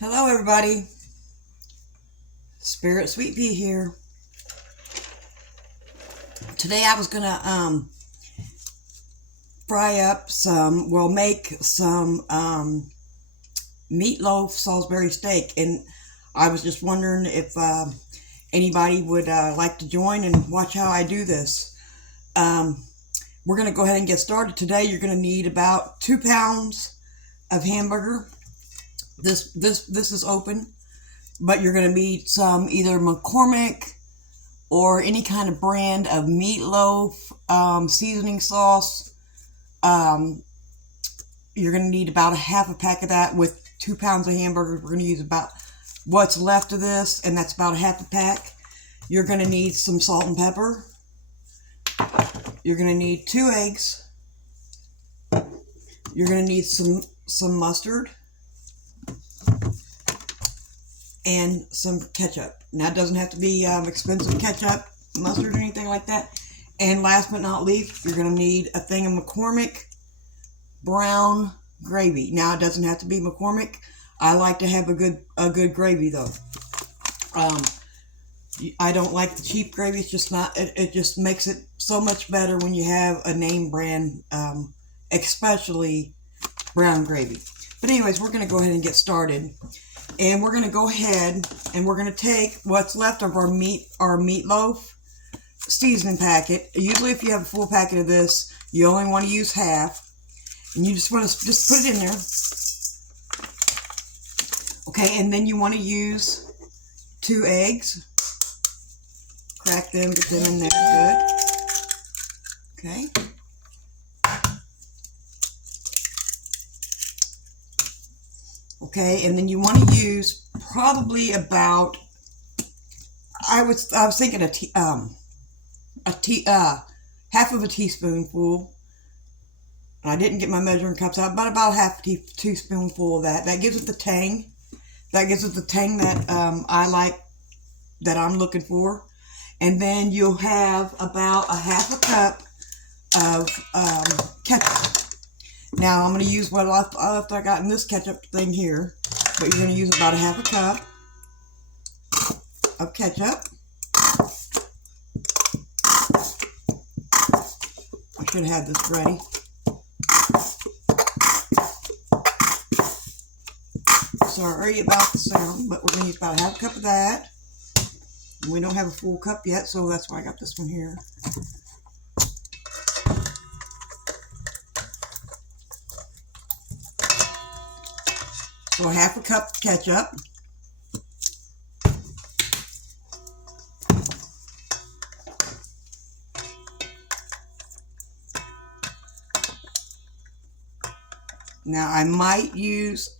Hello everybody, Spirit Sweet Pea here. Today I was gonna make some meatloaf Salisbury steak, and I was just wondering if anybody would like to join and watch how I do this. Um, we're gonna go ahead and get started. Today you're gonna need about 2 pounds of hamburger. This is open, but you're gonna need some either McCormick or any kind of brand of meatloaf seasoning sauce. Um, you're going to need about a half a pack of that with 2 pounds of hamburgers. We're going to use about what's left of this, and that's about a half a pack. You're going to need some salt and pepper. You're going to need 2 eggs. You're going to need some mustard and some ketchup. Now, it doesn't have to be expensive ketchup, mustard, or anything like that. And last but not least, you're going to need a thing of McCormick brown gravy. Now, it doesn't have to be McCormick. I like to have a good gravy, though. I don't like the cheap gravy. It's just not. It just makes it so much better when you have a name brand, especially brown gravy. But anyways, we're going to go ahead and get started. And we're going to go ahead and we're going to take what's left of our meatloaf seasoning packet. Usually if you have a full packet of this, you only want to use half. And you just want to just put it in there. Okay, and then you want to use 2 eggs. Crack them, get them in there good. Okay. Okay, and then you want to use probably about, I was thinking half of a teaspoonful. I didn't get my measuring cups out, but about half a teaspoonful of that. That gives it the tang. That gives it the tang that I like, that I'm looking for. And then you'll have about a half a cup of ketchup. Now, I'm going to use what I got in this ketchup thing here, but you're going to use about a half a cup of ketchup. I should have this ready. Sorry about the sound, but we're going to use about a half a cup of that. And we don't have a full cup yet, so that's why I got this one here. So a half a cup of ketchup. Now I might use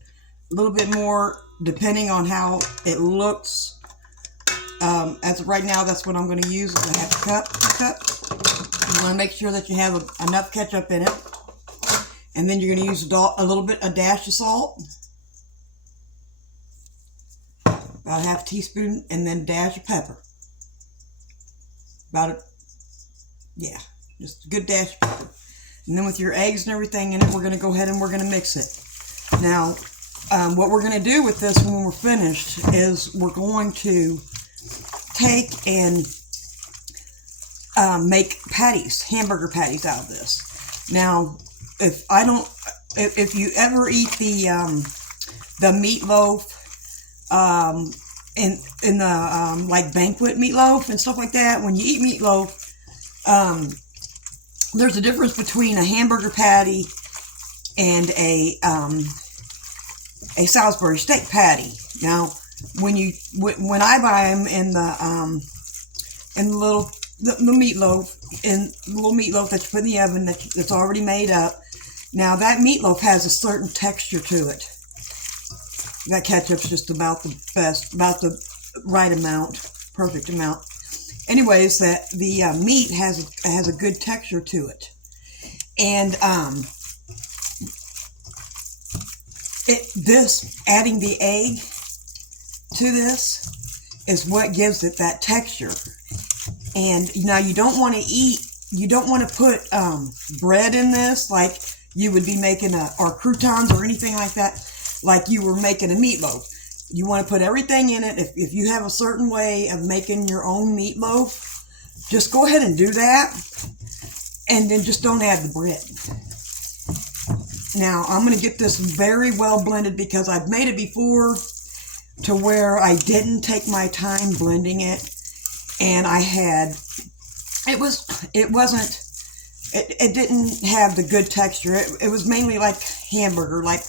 a little bit more depending on how it looks. As of right now, that's what I'm going to use, is a half a cup. You want to make sure that you have enough ketchup in it. And then you're going to use a dash of salt. About a half a teaspoon, and then a dash of pepper. Just a good dash of pepper. And then with your eggs and everything in it, we're going to go ahead and we're going to mix it. Now, what we're going to do with this when we're finished is we're going to take and make patties, hamburger patties out of this. Now, if you ever eat the meatloaf, in the like banquet meatloaf and stuff like that, when you eat meatloaf, there's a difference between a hamburger patty and a Salisbury steak patty. Now, when I buy them in the little meatloaf that you put in the oven that's already made up. Now that meatloaf has a certain texture to it. That ketchup's just about the right amount, perfect amount. Anyways, that the meat has a good texture to it, and adding the egg to this is what gives it that texture. And now you don't want to put bread in this like you would be making or croutons or anything like that, like you were making a meatloaf. You want to put everything in it. If you have a certain way of making your own meatloaf, just go ahead and do that. And then just don't add the bread. Now, I'm going to get this very well blended because I've made it before to where I didn't take my time blending it. And it didn't have the good texture. It was mainly like hamburger, like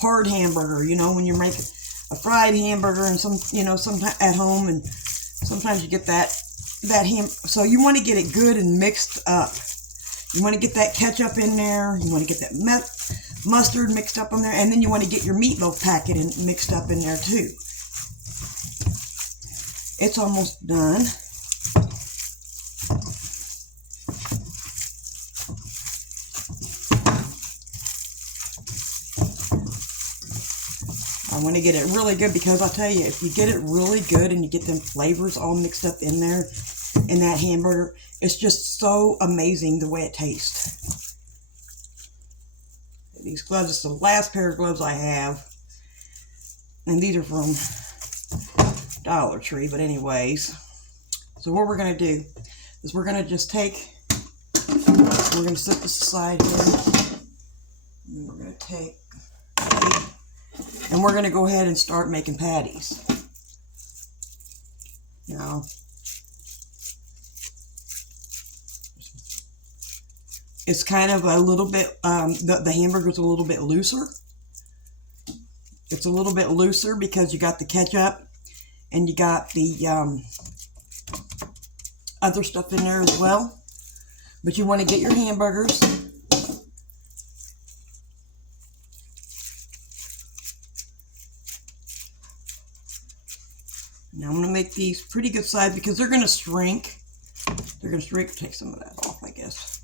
hard hamburger, you know, when you're making a fried hamburger and sometimes at home, and sometimes you get that ham. So you want to get it good and mixed up. You want to get that ketchup in there. You want to get that mustard mixed up in there, and then you want to get your meatloaf packet mixed up in there too. It's almost done. I want to get it really good because I'll tell you, if you get it really good and you get them flavors all mixed up in there, in that hamburger, it's just so amazing the way it tastes. These gloves, it's the last pair of gloves I have. And these are from Dollar Tree, but anyways. So what we're going to do is we're going to just we're going to set this aside here. And we're going to take, and we're going to go ahead and start making patties. Now, it's kind of a little bit, the hamburger's a little bit looser. It's a little bit looser because you got the ketchup and you got the other stuff in there as well. But you want to get your hamburgers. Now I'm going to make these pretty good size because they're going to shrink. They're going to shrink. Take some of that off, I guess.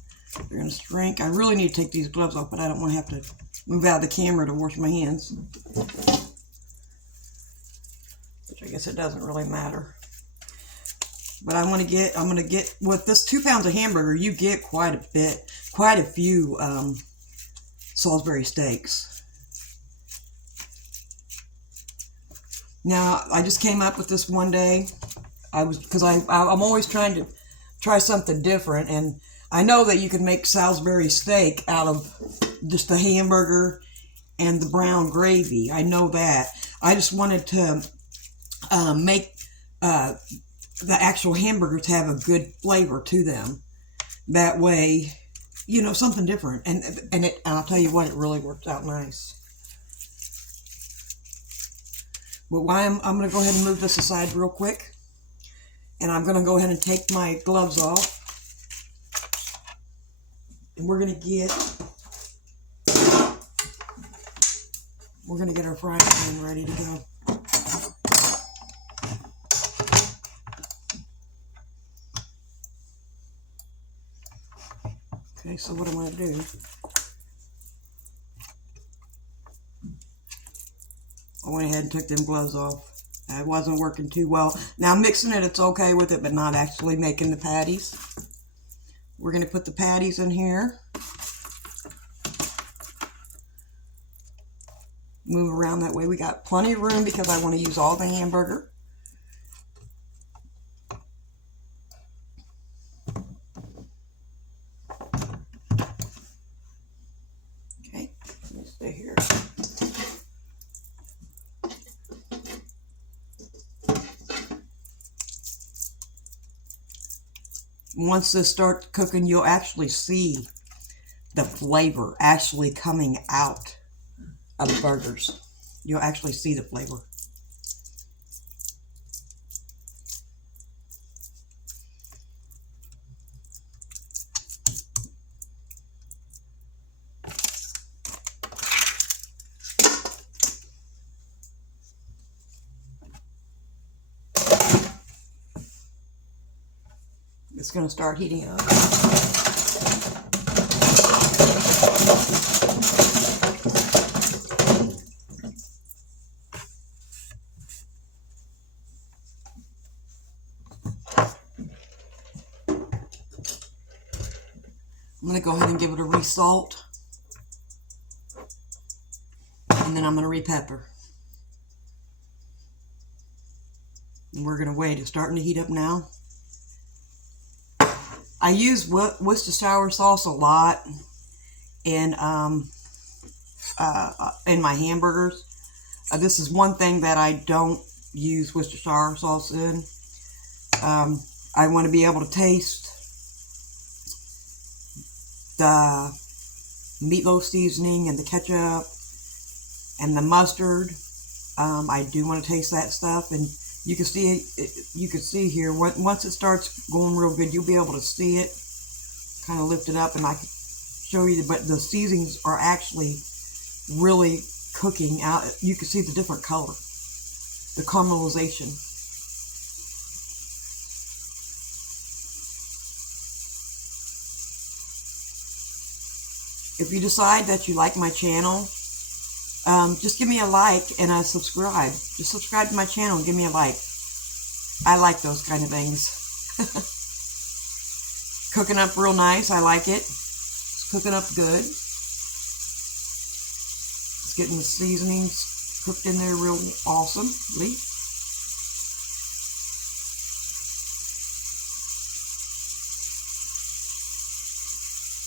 They're going to shrink. I really need to take these gloves off, but I don't want to have to move out of the camera to wash my hands. Which I guess it doesn't really matter. But I'm going to get, with this 2 pounds of hamburger, you get quite a few Salisbury steaks. Now, I just came up with this one day. Because I'm always trying to try something different, and I know that you can make Salisbury steak out of just the hamburger and the brown gravy. I know that. I just wanted to make the actual hamburgers have a good flavor to them. That way, you know, something different. And I'll tell you what, it really worked out nice. But I'm going to go ahead and move this aside real quick. And I'm going to go ahead and take my gloves off. And we're going to get our frying pan ready to go. Okay, so what I'm going to do, I went ahead and took them gloves off. It wasn't working too well. Now mixing it, it's okay with it, but not actually making the patties. We're going to put the patties in here. Move around that way. We got plenty of room because I want to use all the hamburger. Okay, let me stay here. Once this starts cooking, you'll actually see the flavor actually coming out of the burgers. You'll actually see the flavor. It's going to start heating up. I'm going to go ahead and give it a re-salt. And then I'm going to re-pepper. And we're going to wait. It's starting to heat up now. I use Worcestershire sauce a lot in my hamburgers. This is one thing that I don't use Worcestershire sauce in. I want to be able to taste the meatloaf seasoning and the ketchup and the mustard. I do want to taste that stuff, and you can see here once it starts going real good, you'll be able to see it kind of lift it up, and I can show you. But the seasonings are actually really cooking out. You can see the different color, the caramelization. If you decide that you like my channel, just give me a like and a subscribe. Just subscribe to my channel and give me a like. I like those kind of things. Cooking up real nice. I like it. It's cooking up good. It's getting the seasonings cooked in there real awesomely.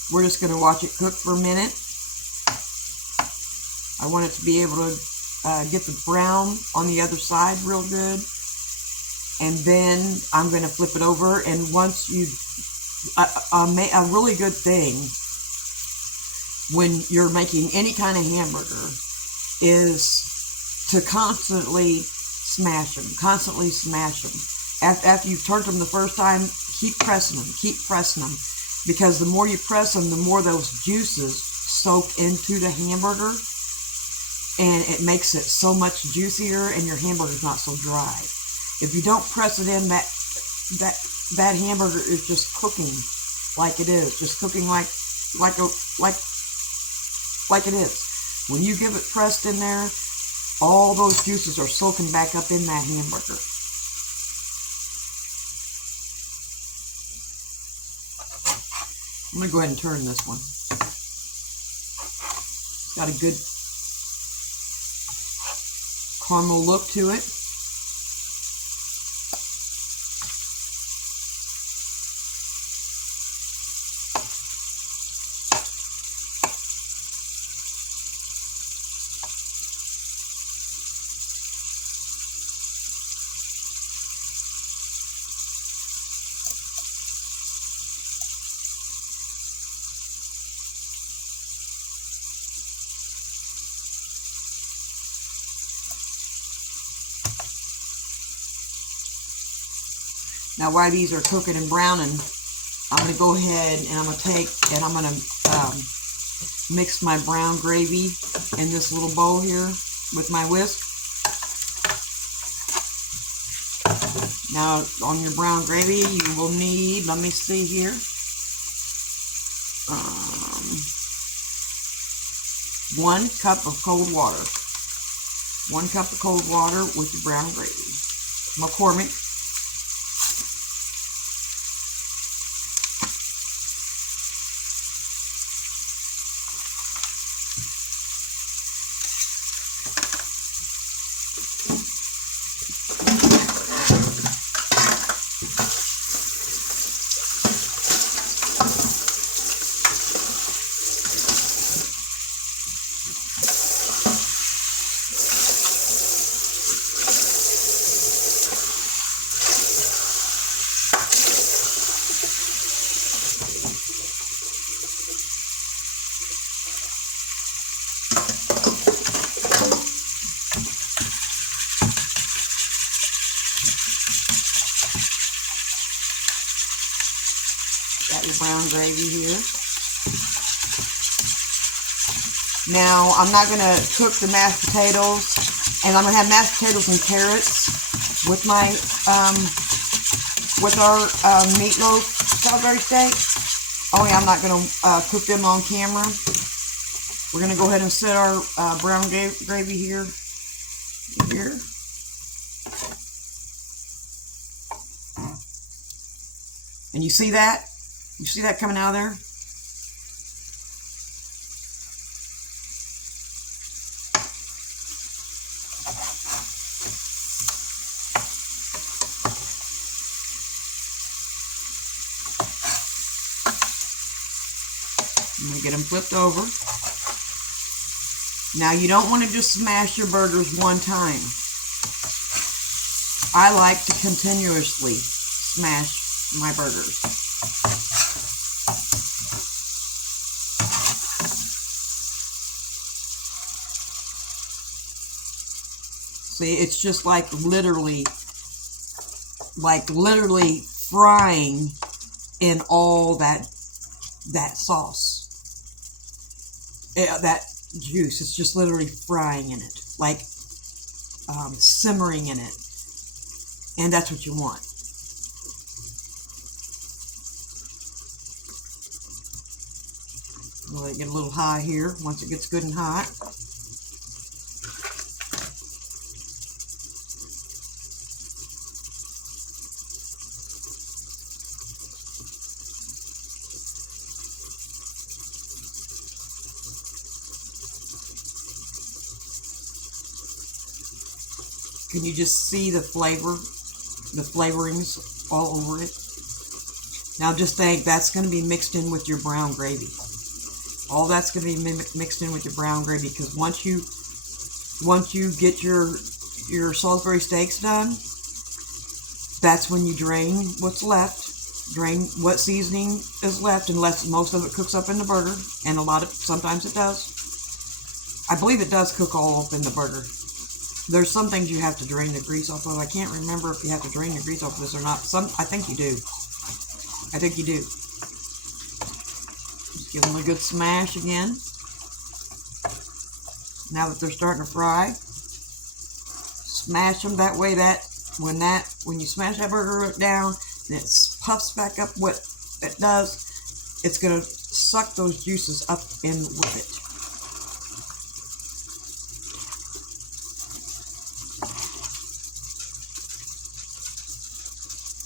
We're just going to watch it cook for a minute. I want it to be able to get the brown on the other side real good. And then I'm going to flip it over. And once you, a really good thing when you're making any kind of hamburger is to constantly smash them. Constantly smash them. After you've turned them the first time, keep pressing them. Keep pressing them. Because the more you press them, the more those juices soak into the hamburger. And it makes it so much juicier, and your hamburger's not so dry. If you don't press it in, that hamburger is just cooking like it is, just cooking like it is. When you give it pressed in there, all those juices are soaking back up in that hamburger. I'm going to go ahead and turn this one. It's got a good caramel look to it. Now, while these are cooking and browning, I'm going to go ahead and I'm going to mix my brown gravy in this little bowl here with my whisk. Now, on your brown gravy, you will need, let me see here, 1 cup of cold water. 1 cup of cold water with your brown gravy. McCormick. Got your brown gravy here. Now, I'm not going to cook the mashed potatoes, and I'm going to have mashed potatoes and carrots with my, with our meatloaf Salisbury steak. Oh yeah, I'm not going to cook them on camera. We're going to go ahead and set our brown gravy here. And you see that? You see that coming out of there? I'm going to get them flipped over. Now you don't want to just smash your burgers one time. I like to continuously smash my burgers. See, it's just like literally frying in all that sauce. That juice, it's just literally frying in it, like simmering in it. And that's what you want. We'll let it get a little high here once it gets good and hot. Can you just see the flavorings all over it? Now just think, that's going to be mixed in with your brown gravy. All that's going to be mixed in with your brown gravy, because once you get your Salisbury steaks done, that's when you drain what's left. Drain what seasoning is left, unless most of it cooks up in the burger, and sometimes it does. I believe it does cook all up in the burger. There's some things you have to drain the grease off of. I can't remember if you have to drain the grease off of this or not. I think you do. I think you do. Just give them a good smash again. Now that they're starting to fry, smash them that way that when you smash that burger down and it puffs back up, what it does, it's going to suck those juices up in with it.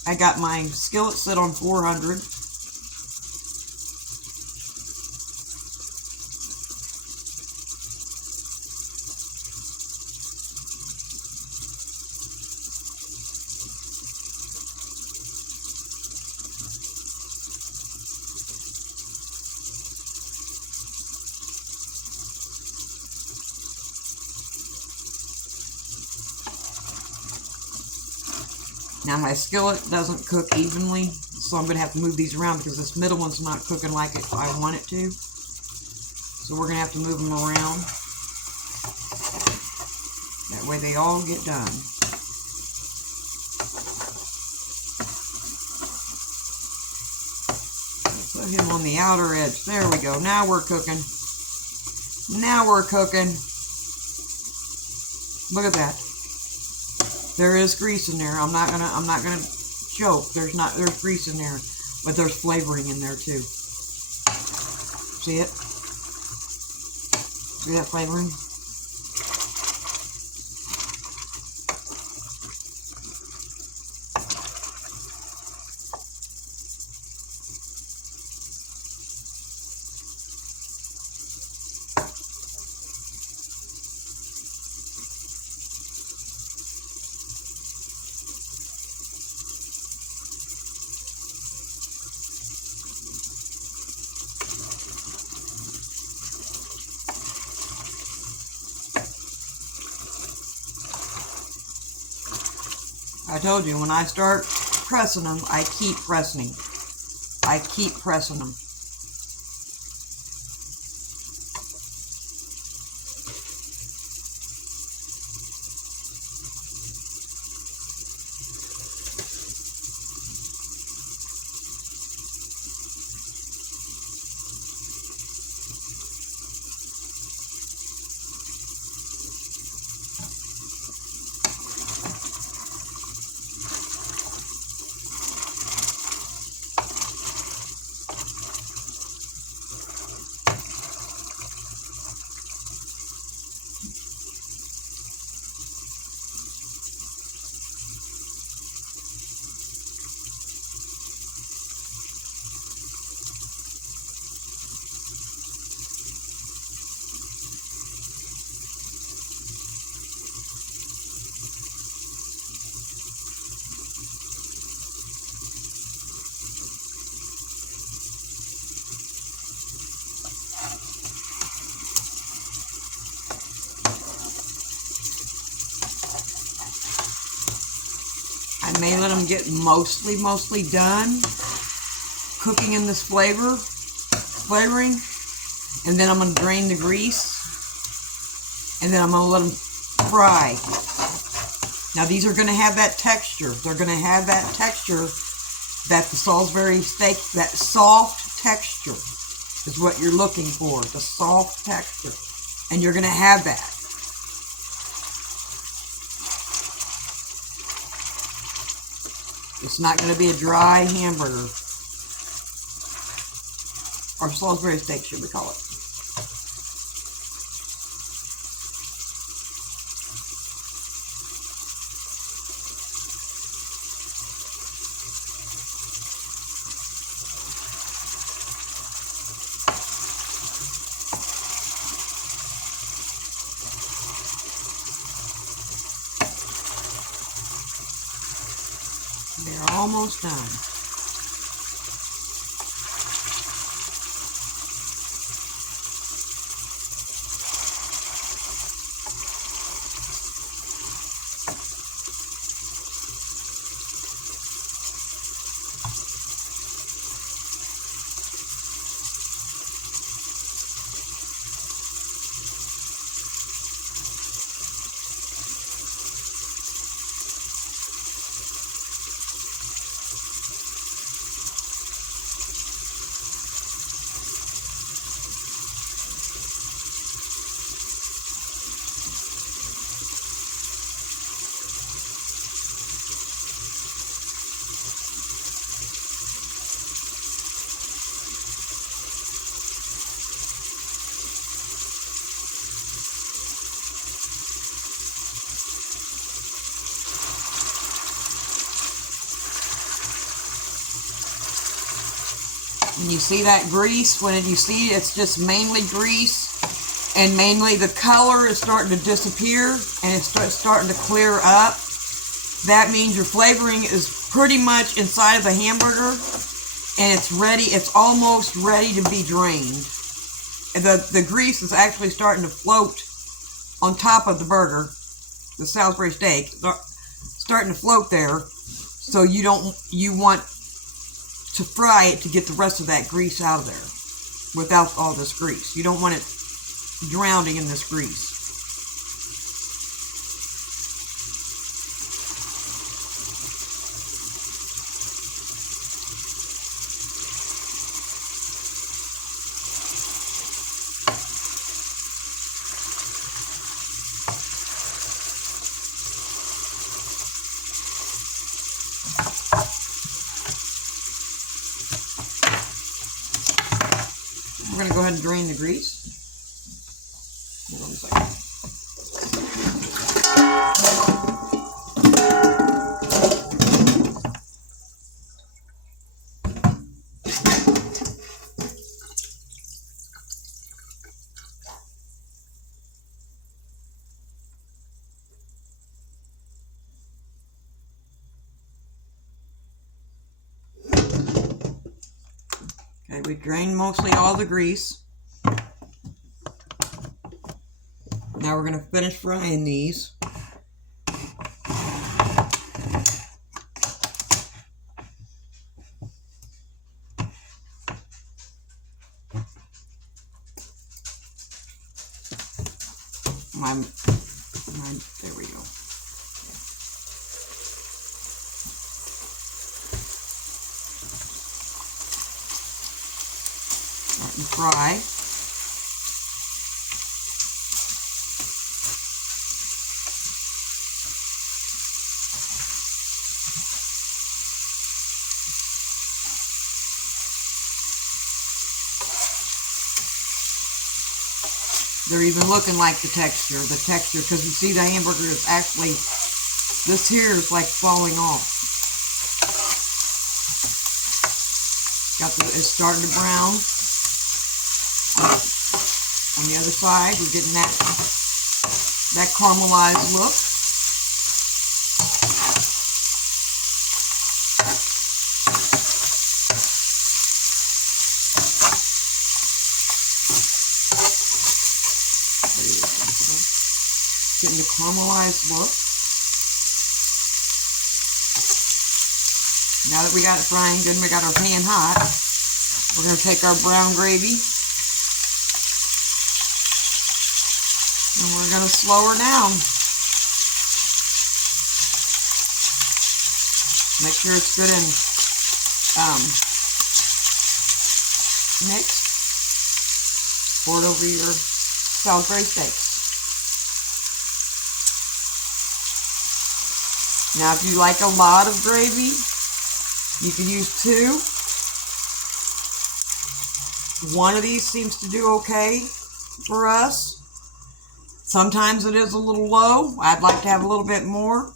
I got my skillet set on 400. Now my skillet doesn't cook evenly, so I'm going to have to move these around because this middle one's not cooking like I want it to. So we're going to have to move them around. That way they all get done. Put him on the outer edge. There we go. Now we're cooking. Now we're cooking. Look at that. There is grease in there. I'm not gonna joke. There's grease in there, but there's flavoring in there too. See it? See that flavoring? I told you, when I start pressing them, I keep pressing them. I keep pressing them. I may let them get mostly done cooking in this flavoring, and then I'm going to drain the grease, and then I'm going to let them fry. Now these are going to have that texture. They're going to have that texture that the Salisbury steak, that soft texture is what you're looking for, the soft texture. And you're going to have that. It's not going to be a dry hamburger. Or Salisbury steak, should we call it. They're almost done. And you see that grease? When you see it's just mainly grease, and mainly the color is starting to disappear and it's starting to clear up. That means your flavoring is pretty much inside of the hamburger, and it's ready. It's almost ready to be drained. And the grease is actually starting to float on top of the burger, the Salisbury steak, starting to float there. So you want to fry it to get the rest of that grease out of there without all this grease. You don't want it drowning in this grease. We're going to go ahead and drain the grease. Hold on a second. Okay, we drained mostly all the grease. Now we're going to finish frying these. There we go. Starting to fry. They're even looking like the texture, because you see the hamburger is actually, this here is like falling off. It's starting to brown. On the other side, we're getting that caramelized look. Getting the caramelized look. Now that we got it frying good and we got our pan hot, we're going to take our brown gravy and we're going to slow her down. Make sure it's good and mixed. Pour it over your Salisbury steaks. Now, if you like a lot of gravy, you could use 2. One of these seems to do okay for us. Sometimes it is a little low. I'd like to have a little bit more.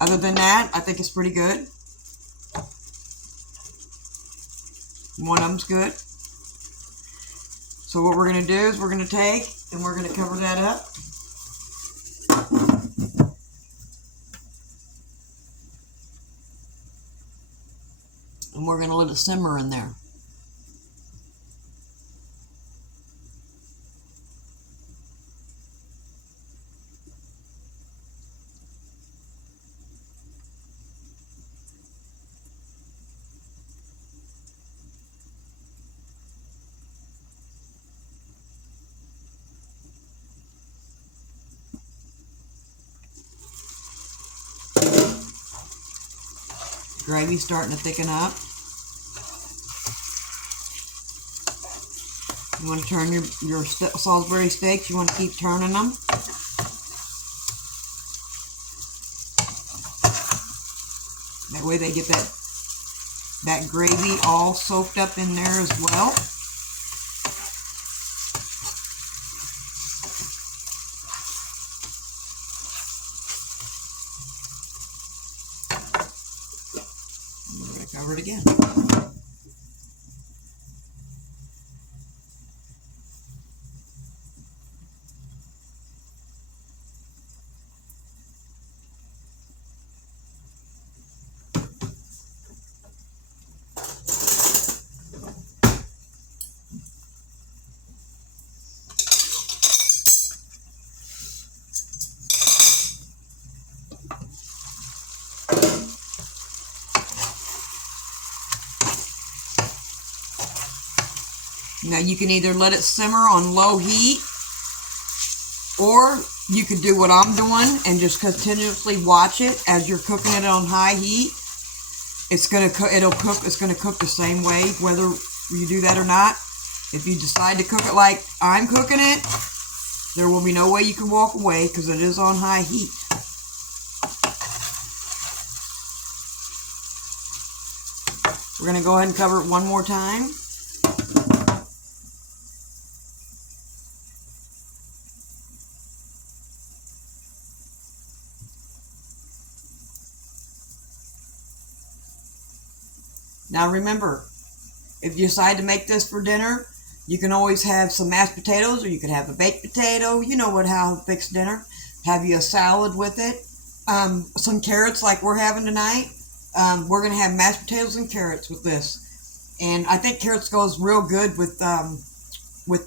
Other than that, I think it's pretty good. One of them's good. So what we're going to do is we're going to take and we're going to cover that up. And we're going to let it simmer in there. Gravy's starting to thicken up. You want to turn your Salisbury steaks, you want to keep turning them. That way they get that gravy all soaked up in there as well. We're going to cover it again. Now you can either let it simmer on low heat, or you could do what I'm doing and just continuously watch it as you're cooking it on high heat. It's gonna cook the same way whether you do that or not. If you decide to cook it like I'm cooking it, there will be no way you can walk away because it is on high heat. We're gonna go ahead and cover it one more time. Now remember, if you decide to make this for dinner, you can always have some mashed potatoes, or you could have a baked potato. You know how to fix dinner. Have you a salad with it. Some carrots like we're having tonight. We're going to have mashed potatoes and carrots with this. And I think carrots goes real good with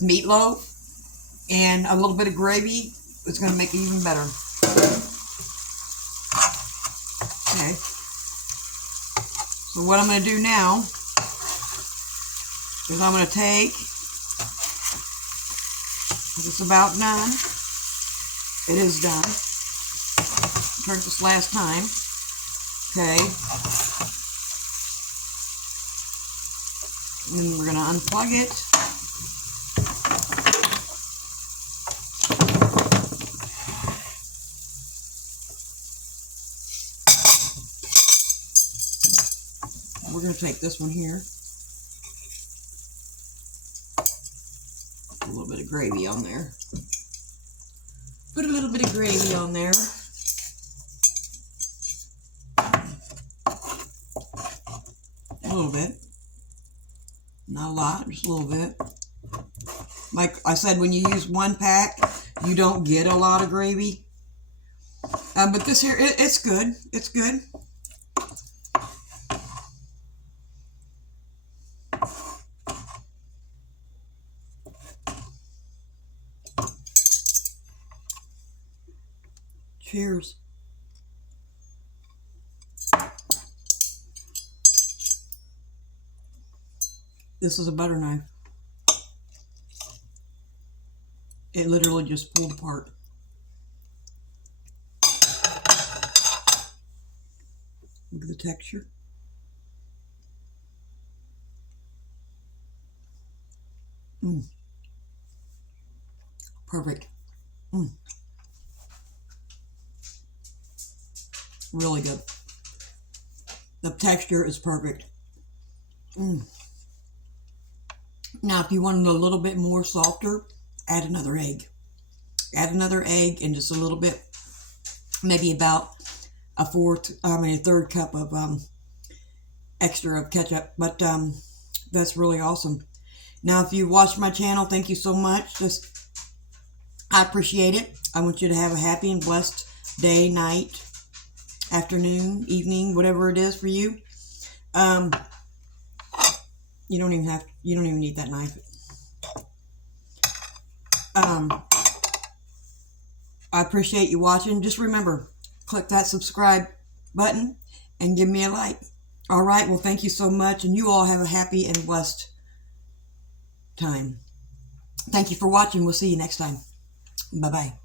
meatloaf. And a little bit of gravy is going to make it even better. Okay. So what I'm going to do now is I'm going to take, it's about done. It is done. Turned this last time. Okay. And then we're going to unplug it. We're going to take this one here. Put a little bit of gravy on there. Put a little bit of gravy on there. A little bit. Not a lot, just a little bit. Like I said, when you use one pack, you don't get a lot of gravy. But this here, it's good. It's good. Cheers. This is a butter knife. It literally just pulled apart. Look at the texture. Perfect. Really good. The texture is perfect. Now, if you want it a little bit more softer, add another egg. Add another egg and just a little bit, maybe about a third cup of extra of ketchup. But that's really awesome. Now, if you watched my channel, thank you so much. I appreciate it. I want you to have a happy and blessed day, night, afternoon, evening, whatever it is for you. You don't even need that knife. I appreciate you watching. Just remember, click that subscribe button and give me a like. All right, well, thank you so much, and you all have a happy and blessed time. Thank you for watching. We'll see you next time. Bye-bye.